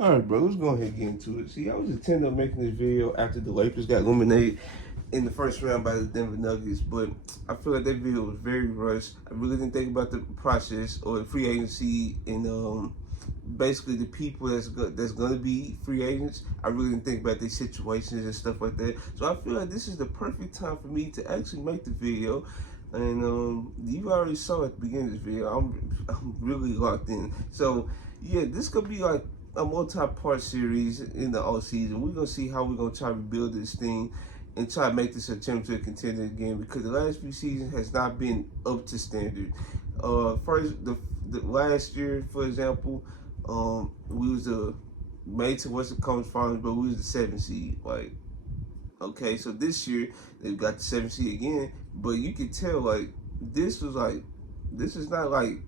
All right, bro, let's go ahead and get into it. See, I was intending on making this video after the Lakers got eliminated in the first round by the Denver Nuggets, but I feel like that video was very rushed. I really didn't think about the process or the free agency and basically the people that's going to be free agents. I really didn't think about their situations and stuff like that. So I feel like this is the perfect time for me to actually make the video. And you already saw at the beginning of this video, I'm really locked in. So yeah, this could be like a multi-part series in the offseason. We're gonna see how we're gonna try to build this thing and try to make this a championship contender again, because the last few seasons has not been up to standard. First, the last year, for example, we was made to Western Conference Finals, but we was the 7th seed. Like, okay, so this year they've got the 7th seed again, but you can tell this is not like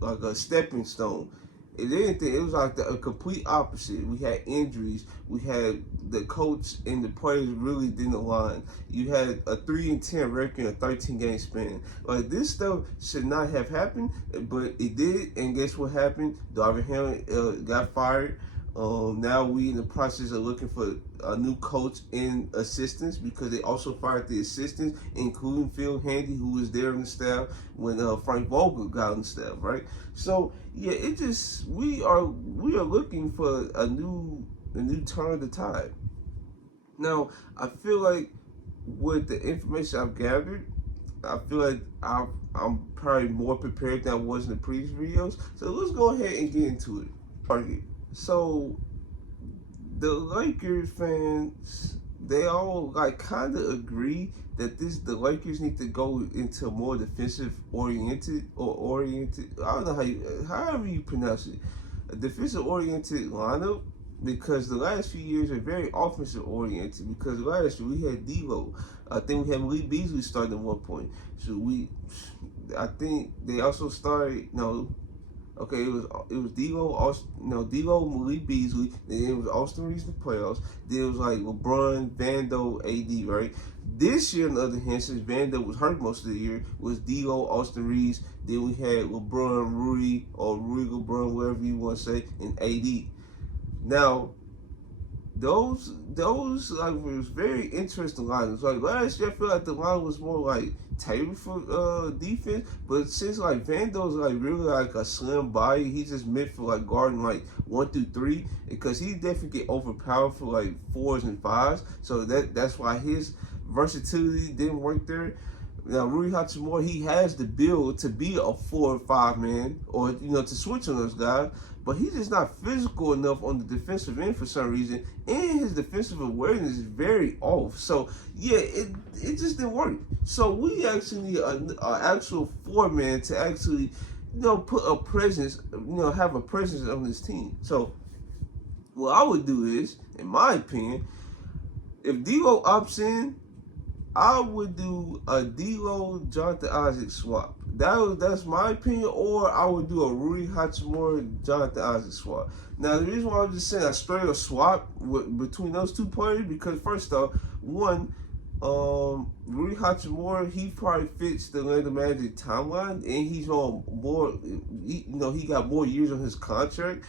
a stepping stone. It anything, it was like a complete opposite. We had injuries. We had the coach and the players really didn't align. You had a 3-10 record in a 13-game span. Like, this stuff should not have happened, but it did. And guess what happened? Darvin Ham got fired. Now we in the process of looking for a new coach and assistants, because they also fired the assistants, including Phil Handy, who was there on the staff when Frank Vogel got on the staff, right? So yeah, we are looking for a new turn of the tide. Now I feel like with the information I've gathered, I feel like I'm probably more prepared than I was in the previous videos. So let's go ahead and get into it. Target. So the Lakers fans, they all kind of agree that the Lakers need to go into a more defensive oriented. I don't know however you pronounce it, a defensive oriented lineup, because the last few years are very offensive oriented. Because last year we had D'Lo, I think we had Malik Beasley starting at one point. So I think they also started Okay, it was D'Lo, Malik Beasley, then it was Austin Reeves in the playoffs. Then it was like LeBron, Vando, AD, right? This year, on the other hand, since Vando was hurt most of the year, was D'Lo, Austin Reeves. Then we had LeBron, Rudy, or Rudy LeBron, whatever you want to say, and AD. Now, those was very interesting lineups. Like last year, I feel like the line was more like tailored for defense, but since Vando's really a slim body, he's just meant for guarding 1 through 3, because he definitely get overpowered for 4s and 5s. So that's why his versatility didn't work there. Now Rui Hachimura, he has the build to be a 4 or 5 man, or to switch on those guys, but he's just not physical enough on the defensive end for some reason, and his defensive awareness is very off. So yeah, it just didn't work. So we actually need an actual 4-man to actually put a presence, have a presence on this team. So what I would do is, in my opinion, if D'Lo opts in, I would do a D'Lo Jonathan Isaac swap. That's my opinion. Or I would do a Rui Hachimura Jonathan Isaac swap. Now the reason why I'm just saying a straight up swap between those two players, because first off, one, Rui Hachimura, he probably fits the Orlando Magic timeline, and he's on more. He got more years on his contract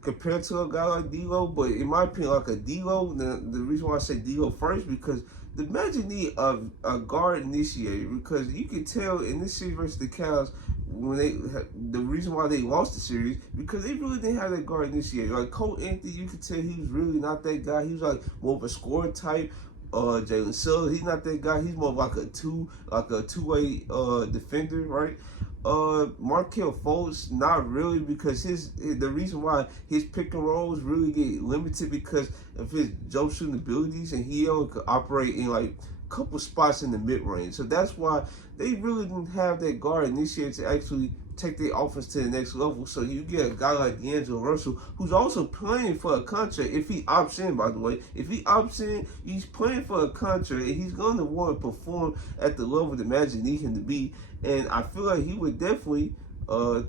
compared to a guy like D'Lo. But in my opinion, like a D'Lo, the reason why I say D'Lo first, because the Magic need a guard initiator, because you can tell in this series versus the Cavs, the reason why they lost the series, because they really didn't have that guard initiator. Like Cole Anthony, you could tell he was really not that guy. He was more of a scorer type. Jalen Suggs, he's not that guy. He's more like a two-way defender, right? Markelle Fultz, not really, because the reason why his pick and rolls really get limited because of his jump shooting abilities, and he only could operate in a couple spots in the mid range. So that's why they really didn't have that guard initiator to actually take their offense to the next level. So you get a guy like D'Angelo Russell, who's also playing for a contract. If he opts in, by the way, if he opts in, he's playing for a contract, and he's going to want to perform at the level the Magic need him to be. And I feel like he would definitely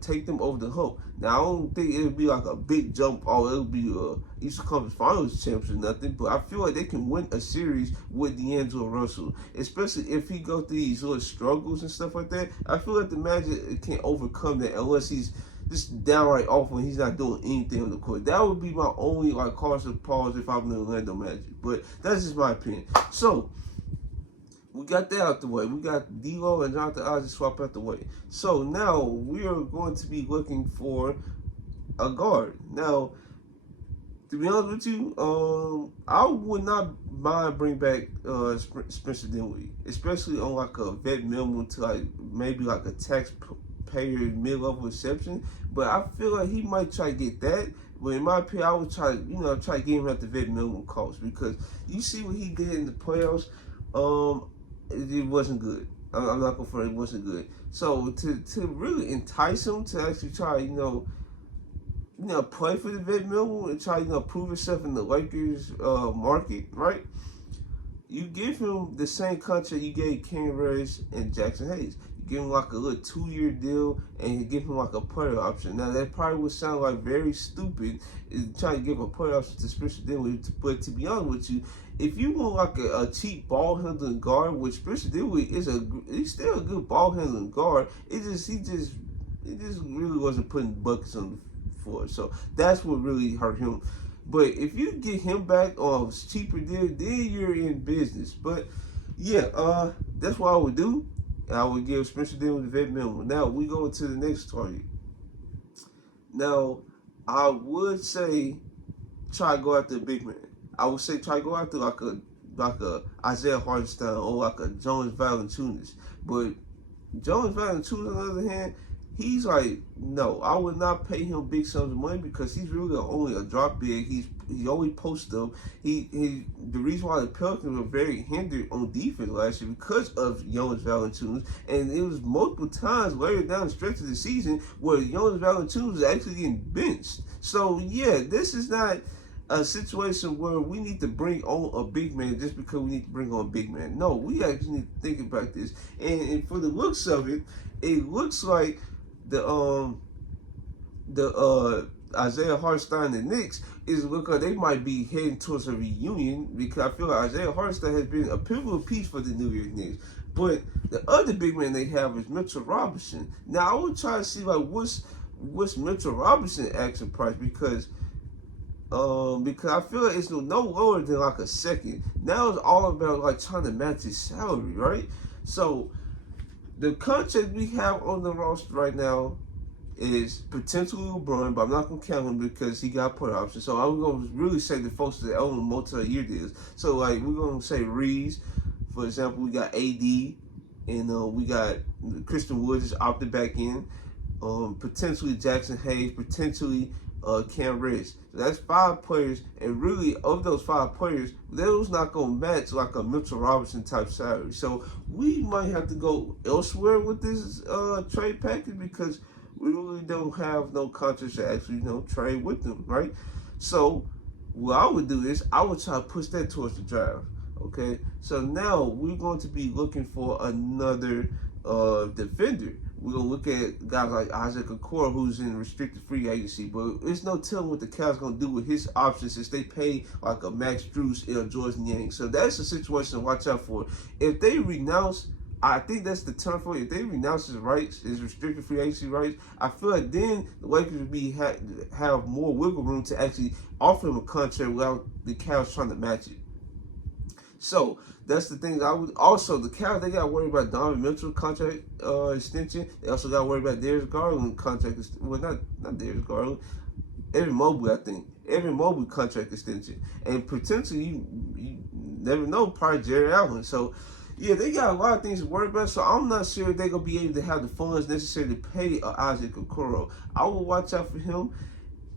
take them over the hump. Now, I don't think it'll be a big jump, or it'll be Eastern Conference Finals champs or nothing, but I feel like they can win a series with D'Angelo Russell, especially if he goes through these little struggles and stuff like that. I feel like the Magic can't overcome that unless he's just downright awful, and he's not doing anything on the court. That would be my only like cause of pause if I'm in the Orlando Magic. But that's just my opinion. So we got that out the way. We got D'Lo and Jonathan Isaac swap out the way. So now we are going to be looking for a guard. Now, to be honest with you, I would not mind bring back Spencer Dinwiddie, especially on like a vet minimum to like maybe like a taxpayer mid-level exception. But I feel like he might try to get that. But in my opinion, I would try to get him at the vet minimum cost, because you see what he did in the playoffs. It wasn't good. I'm not gonna front, it wasn't good. So to really entice him to actually try, play for the vet minimum and try, prove himself in the Lakers market, right? You give him the same contract you gave Ken Reyes and Jackson Hayes. You give him like a little 2-year deal, and you give him like a player option. Now that probably would sound like very stupid, is trying to give a player option to Spencer Dinwiddie. But to be honest with you, if you want like a cheap ball handling guard, which Spencer Dinwiddie he's still a good ball handling guard. He just really wasn't putting buckets on the floor. So that's what really hurt him. But if you get him back on a cheaper deal, then you're in business. But yeah, that's what I would do. I would give Spencer Dinwiddie the vet minimum. Now we go to the next target. Now I would say try to go after a big man. I would say try to go after like a Isaiah Hartenstein or like a Jonas Valanciunas. But Jonas Valanciunas, on the other hand, he's like, no, I would not pay him big sums of money, because he's really only a drop big. He always posts up. The reason why the Pelicans were very hindered on defense last year because of Jonas Valanciunas, and it was multiple times later down the stretch of the season where Jonas Valanciunas was actually getting benched. So yeah, this is not a situation where we need to bring on a big man just because we need to bring on a big man. No, we actually need to think about this. And for the looks of it, it looks like the Isaiah Hartenstein and Knicks look like they might be heading towards a reunion, because I feel like Isaiah Hartenstein has been a pivotal piece for the New York Knicks. But the other big man they have is Mitchell Robinson. Now I would try to see like what's Mitchell Robinson action price, because I feel like it's no lower than like a second. Now it's all about like trying to match his salary, right? So the contract we have on the roster right now is potentially LeBron, but I'm not going to count him because he got put option. So I'm going to really say the folks that own multi-year deals. So like we're going to say Reeves, for example, we got AD, and we got Christian Wood is opted back in. Potentially Jackson Hayes, potentially Cam Reddish. So that's 5 players, and really of those 5 players, those not gonna match like a Mitchell Robinson type salary. So we might have to go elsewhere with this trade package, because we really don't have no contracts to actually trade with them, right? So what I would do is I would try to push that towards the draft. Okay, so now we're going to be looking for another defender. We're going to look at guys like Isaac Okoro, who's in restricted free agency, but there's no telling what the Cavs going to do with his options since they pay like a Max Strus or Jordan Yang. So that's a situation to watch out for. If they renounce, I think that's the term for it. If they renounce his rights, his restricted free agency rights, I feel like then the Lakers would have more wiggle room to actually offer him a contract without the Cavs trying to match it. So that's the thing. The Cavs, they got to worry about Donovan Mitchell contract extension. They also got to worry about Darius Garland contract. Well, not Darius Garland. Evan Mobley, I think. Evan Mobley contract extension, and potentially you never know, probably Jerry Allen. So yeah, they got a lot of things to worry about. So I'm not sure they're gonna be able to have the funds necessary to pay Isaac Okoro. I will watch out for him.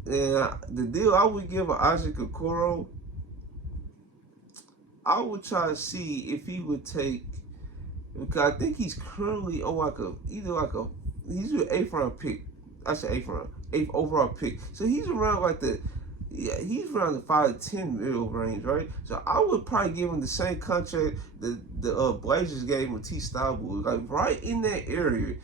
And the deal I would give Isaac Okoro, I would try to see if he would take, because I think he's currently on he's an 8th round pick. I said 8th overall pick. So he's around he's around the 5 to 10 mil range, right? So I would probably give him the same contract the Blazers gave Matisse Thybulle, like right in that area,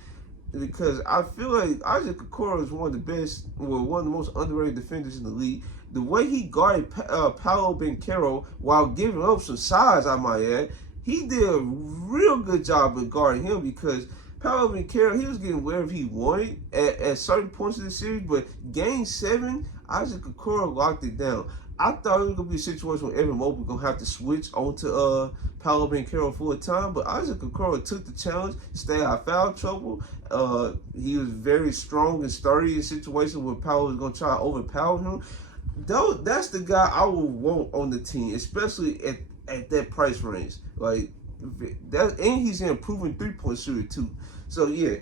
because I feel like Isaac Okoro is one of the most underrated defenders in the league. The way he guarded Paolo Banchero while giving up some size, I might add, he did a real good job of guarding him, because Paolo Bencaro, he was getting wherever he wanted at certain points of the series, but Game 7, Isaac Okoro locked it down. I thought it was gonna be a situation where Evan Mobley gonna have to switch onto Paolo Bencaro full time, but Isaac Okoro took the challenge, stayed out of foul trouble. He was very strong and sturdy in situations where Paolo was gonna try to overpower him. Though that's the guy I would want on the team, especially at that price range. Like that, and he's an improving 3-point shooter too. So yeah,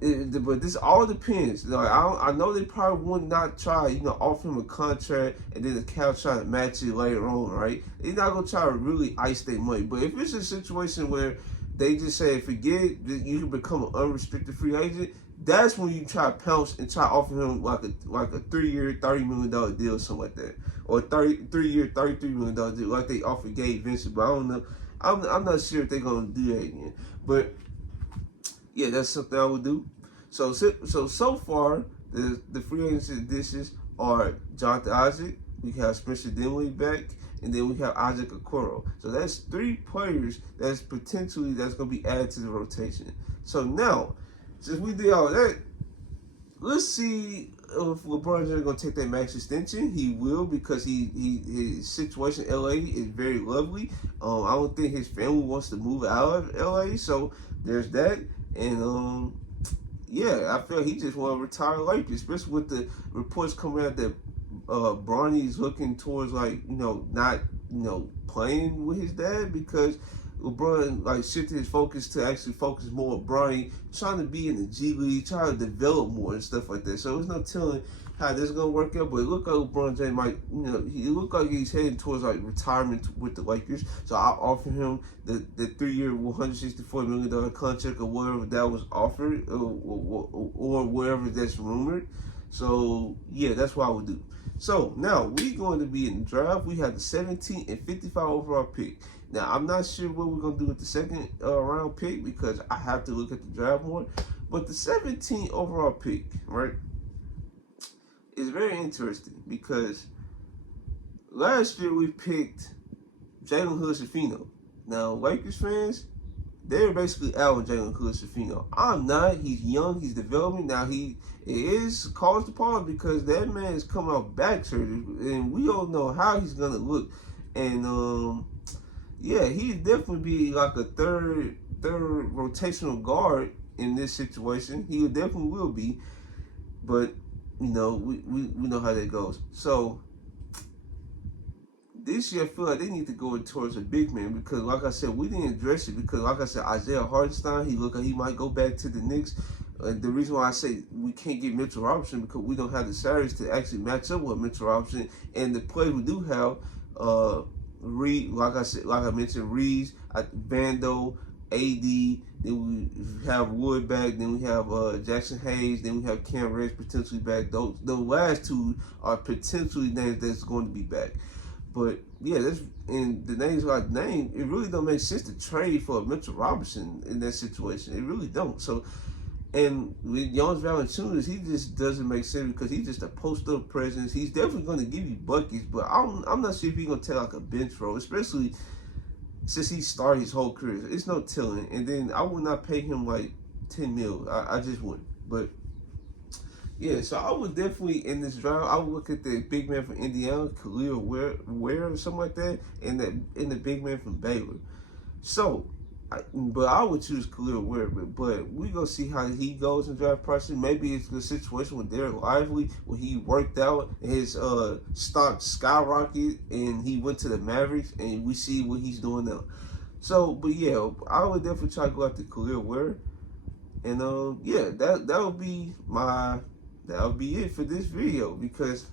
but this all depends. Like I know they probably would not try, offer him a contract and then the Cavs try to match it later on, right? They're not gonna try to really ice their money. But if it's a situation where they just say, forget it, you can become an unrestricted free agent, that's when you try to pounce and try to offer him like a 3-year, $30 million deal or something like that, or a 3-year, $33 million deal like they offered Gabe Vincent. But I don't know. I'm not sure if they're gonna do that again. But yeah, that's something I would do. So far, the free agency additions are Jonathan Isaac. We have Spencer Dinwiddie back, and then we have Isaac Okoro. So that's 3 players that's going to be added to the rotation. So now, since we did all that, let's see if LeBron James is going to take that max extension. He will, because his situation in LA is very lovely. I don't think his family wants to move out of LA, so there's that. And yeah, I feel he just want to retire Lakers, especially with the reports coming out that Bronny's looking towards not playing with his dad, because LeBron shifted his focus to actually focus more on Bronny, trying to be in the G League, trying to develop more and stuff like that. So there's no telling how this is gonna work out, but it looked like LeBron James might, he looked like he's heading towards retirement with the Lakers. So I offer him the 3-year, $164 million contract, or whatever that was offered, or wherever that's rumored. So yeah, that's what I would do. So now we're going to be in the draft. We have the 17 and 55 overall pick. Now I'm not sure what we're gonna do with the second round pick, because I have to look at the draft more. But the 17 overall pick, right, is very interesting, because last year we picked Jalen Hood-Schifino. Now Lakers fans, they're basically out on Jalen Hood-Schifino. I'm not. He's young. He's developing. Now it is cause to pause, because that man is coming off back surgery, and we don't know how he's gonna look. And yeah, he'd definitely be like a third rotational guard in this situation. He definitely will be, but we know how that goes. So this year I feel like they need to go towards a big man, because like I said, we didn't address it, because like I said, Isaiah Hartenstein, he looked like he might go back to the Knicks. The reason why I say we can't get Mitchell Robinson, because we don't have the salaries to actually match up with Mitchell Robinson, and the players we do have, Reed, like I mentioned, Reeves, Bando, AD, then we have Wood back, then we have Jackson Hayes, then we have Cam Reddish potentially back. Those last two are potentially names that's going to be back. But yeah, and the names like name, it really don't make sense to trade for Mitchell Robinson in that situation. It really don't. So, and with Jonas Valanciunas, he just doesn't make sense, because he's just a post-up presence. He's definitely going to give you buckets, but I'm not sure if he's going to take like a bench role, especially since he started his whole career. It's no telling. And then I would not pay him like $10 million. I just wouldn't. But yeah, so I would definitely, in this draft, I would look at the big man from Indiana, Khalil Ware or something like that, and the big man from Baylor. So, but I would choose Khalil Ware. But we gonna see how he goes in draft process. Maybe it's a situation with Derek Lively, where he worked out and his stock skyrocketed, and he went to the Mavericks, and we see what he's doing now. So, but yeah, I would definitely try to go after Khalil Ware. And yeah, that would be it for this video, because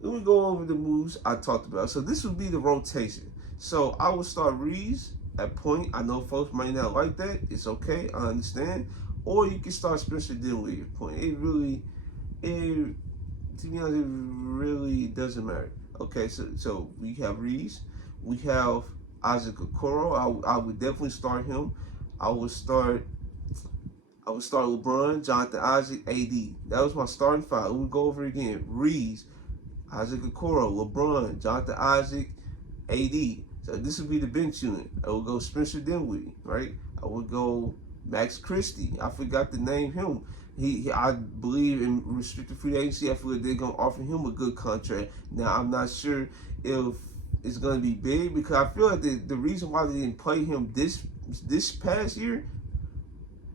let me go over the moves I talked about. So this would be the rotation. So I would start Reeves at point. I know folks might not like that. It's okay. I understand. Or you can start Spencer Dinwiddie at point. To be honest, it really doesn't matter. Okay, so we have Reeves. We have Isaac Okoro. I would definitely start him. I would start LeBron, Jonathan Isaac, AD. That was my starting five. We'll go over it again. Reeves, Isaac Okoro, LeBron, Jonathan Isaac, AD. So this would be the bench unit. I would go Spencer Dinwiddie, right? I would go Max Christie, I forgot to name him. I believe in restricted free agency. I feel like they're gonna offer him a good contract. Now I'm not sure if it's gonna be big because I feel like the reason why they didn't play him this past year,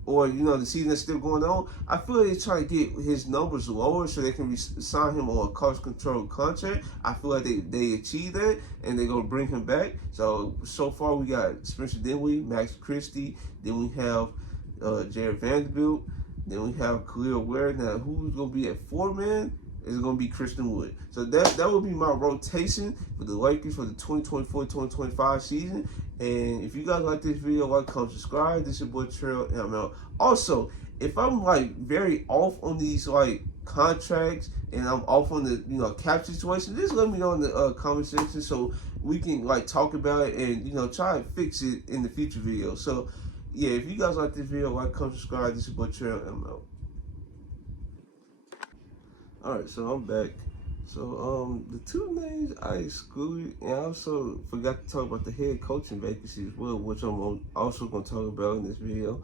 or the season that's still going on, I feel like they try to get his numbers lower so they can sign him on a cost control contract. I feel like they achieved that and they're gonna bring him back. So far we got Spencer Dinwiddie, Max Christie, then we have Jared Vanderbilt, then we have Khalil Ware. Now who's gonna be at 4-man? Is going to be Christian Wood. So that would be my rotation for the Lakers for the 2024-2025 season. And if you guys like this video, like, comment, subscribe. This is your boy Trail, and I'm out. Also, if I'm like very off on these like contracts and I'm off on the cap situation, just let me know in the comment section so we can like talk about it and try and fix it in the future videos. So yeah, if you guys like this video, like, comment, subscribe. This is your boy Trail, and I'm out. Alright, so I'm back. So the two names I excluded, and I also forgot to talk about the head coaching vacancy as well, which I'm also going to talk about in this video.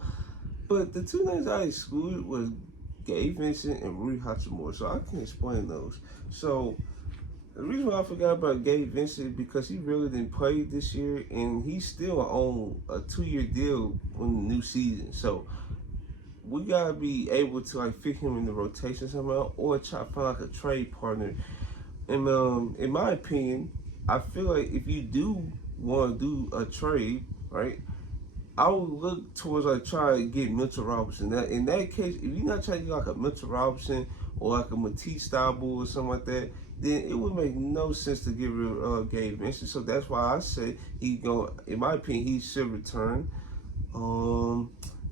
But the two names I excluded was Gabe Vincent and Rui Hachimura, so I can explain those. So the reason why I forgot about Gabe Vincent is because he really didn't play this year, and he's still on a 2-year deal on the new season. So we gotta be able to like fit him in the rotation somehow, or try to find like a trade partner. And in my opinion, I feel like if you do want to do a trade, right, I would look towards like try to get Mitchell Robinson. Now, in that case, if you're not trying to get like a Mitchell Robinson or like a Matisse Thybulle or something like that, then it would make no sense to get rid of Gabe Vincent. So that's why I say in my opinion, he should return.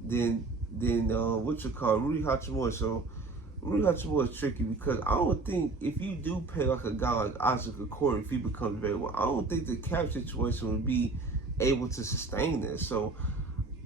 Then Rui Hachimura. So Rui Hachimura is tricky because I don't think if you do pay like a guy like Isaac Okoro, if he becomes available, I don't think the cap situation would be able to sustain this. So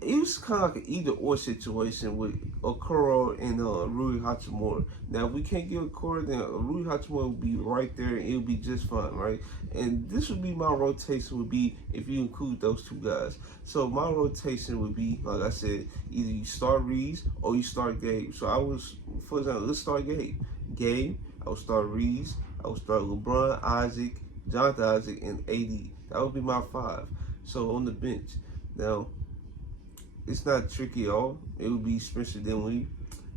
it was kind of like an either-or situation with Okoro and Rui Hachimura. Now, if we can't get Okoro, then Rui Hachimura will be right there, and it'll be just fine, right? And this would be my rotation would be if you include those two guys. So my rotation would be, like I said, either you start Reeves or you start Gabe. So for example, let's start Gabe. I would start Reeves. I would start LeBron, Isaac, Jonathan Isaac, and AD. That would be my 5. So on the bench. Now, it's not tricky at all. It would be Spencer Dinwiddie.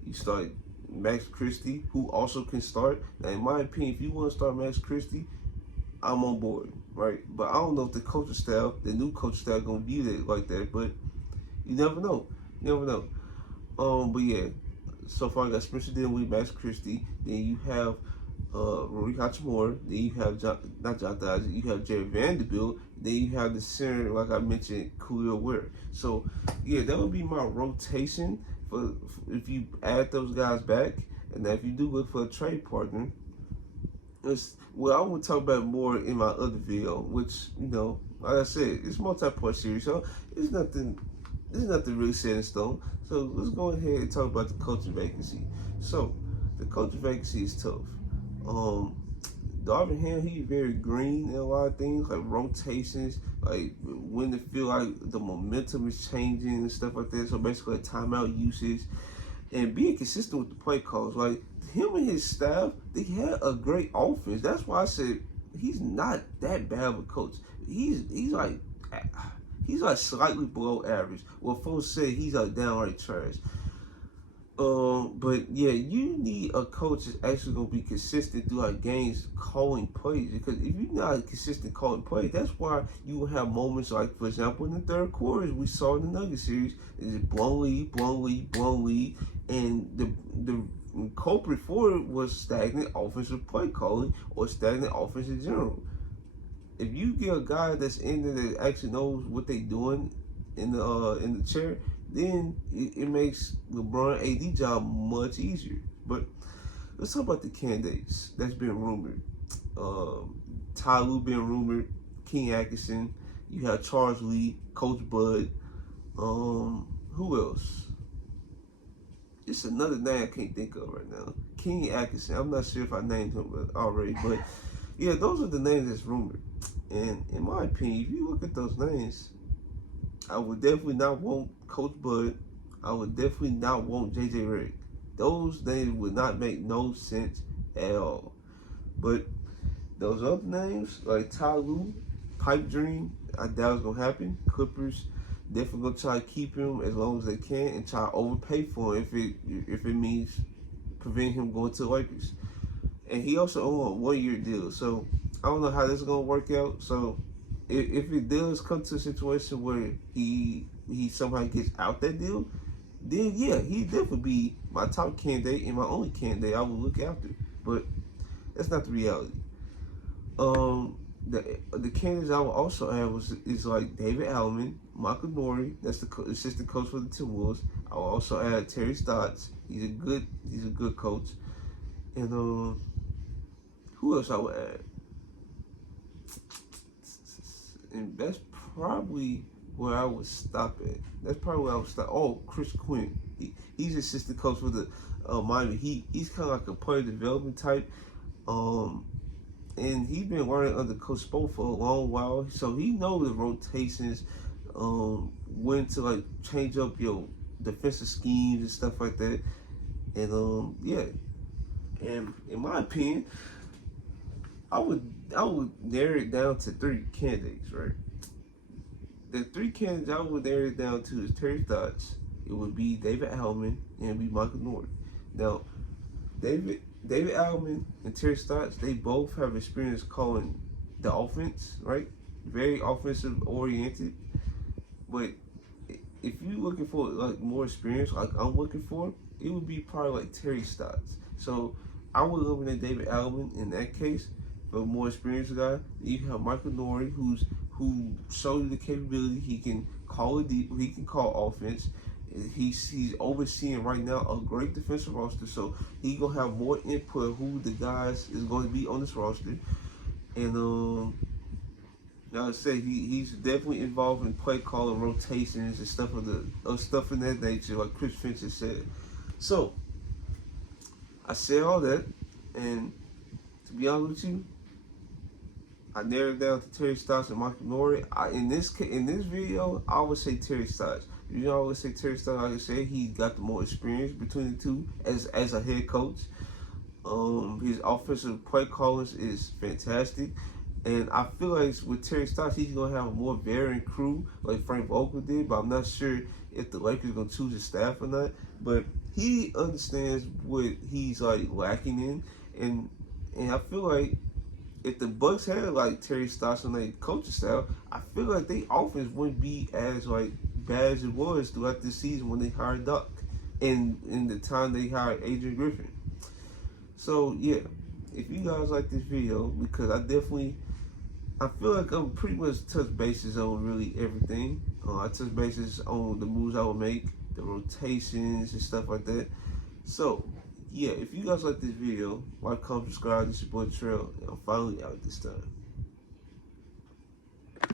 You start Max Christie, who also can start. Now, in my opinion, if you want to start Max Christie, I'm on board, right? But I don't know if the coaching staff, the new coaching staff, gonna view it like that. But you never know. You never know. But yeah, so far I got Spencer Dinwiddie, Max Christie. Then you have Rui Hachimura. Then you have not Jonathan Isaac. You have Jared Vanderbilt. Then you have the center, like I mentioned, Khalil Ware. So yeah, that would be my rotation for if you add those guys back. And then if you do look for a trade partner, I will talk about more in my other video, which like I said, it's multi-part series, so there's nothing really set in stone. So let's go ahead and talk about the coaching vacancy. So the coaching vacancy is tough. Darvin Ham, he's very green in a lot of things, like rotations, like when to feel like the momentum is changing and stuff like that. So basically, timeout usage and being consistent with the play calls. Like him and his staff, they had a great offense. That's why I said he's not that bad of a coach. He's like slightly below average. Well, folks say he's like downright trash. But yeah, you need a coach that's actually gonna be consistent throughout games calling plays. Because if you're not consistent calling plays, that's why you will have moments like, for example, in the third quarter, we saw in the Nuggets series, is it blown lead, and the culprit for it was stagnant offensive play calling or stagnant offense in general. If you get a guy that's in there that actually knows what they're doing in the chair, then it makes LeBron AD job much easier. But let's talk about the candidates that's been rumored. Ty Lue been rumored, King Atkinson, you have Charles Lee, Coach Bud, who else? It's another name I can't think of right now. King Atkinson. I'm not sure if I named him already, but yeah, those are the names that's rumored. And in my opinion, if you look at those names, I would definitely not want Coach Bud. I would definitely not want JJ Redick. Those names would not make no sense at all. But those other names, like Ty Lue, Pipe Dream, I doubt it's gonna happen. Clippers definitely gonna try to keep him as long as they can and try to overpay for him if it means prevent him going to the Lakers. And he also on a 1-year deal, so I don't know how this is gonna work out. So if it does come to a situation where he somehow gets out that deal, then yeah, he'd definitely be my top candidate and my only candidate I would look after. But that's not the reality. The candidates I would also add is like David Allman, Michael Nori, that's the assistant coach for the Timberwolves. I will also add Terry Stotts. He's a good coach. And who else I would add? And that's probably where I would stop at. That's probably where I would stop. Oh, Chris Quinn. He's assistant coach for the Miami Heat. He's kind of like a player development type. And he's been learning under Coach Spo for a long while, so he knows the rotations, when to like change up your defensive schemes and stuff like that. And yeah. And in my opinion, I would narrow it down to 3 candidates, right? The 3 candidates I would narrow it down to is Terry Stotts, it would be David Allman, and it would be Michael Nori. Now, David Allman and Terry Stotts, they both have experience calling the offense, right? Very offensive oriented. But if you're looking for like more experience, like I'm looking for, it would be probably like Terry Stotts. So I would eliminate David Allman in that case for a more experienced guy. You have Michael Nori, who showed you the capability. He can call he can call offense. He's overseeing right now a great defensive roster, so he gonna have more input who the guys is going to be on this roster. And like I said, he's definitely involved in play calling, rotations, and stuff in that nature, like Chris Finch has said. So I said all that, and to be honest with you, I narrowed it down to Terry Stotts and Michael Nori. In this video, I would say Terry Stotts. You know, I would say Terry Stotts. Like I said, he got the more experience between the two as a head coach. His offensive play callers is fantastic, and I feel like with Terry Stotts, he's gonna have a more varying crew like Frank Vogel did. But I'm not sure if the Lakers gonna choose his staff or not. But he understands what he's like lacking in, and I feel like if the Bucks had like Terry Stotts on their coaching style, I feel like their offense wouldn't be as like bad as it was throughout this season when they hired Doc and in the time they hired Adrian Griffin. So yeah, if you guys like this video, because I feel like I'm pretty much touch bases on really everything. I touch bases on the moves I would make, the rotations and stuff like that. So yeah, if you guys like this video, like, comment, subscribe. This is your boy Trail, and I'm finally out this time.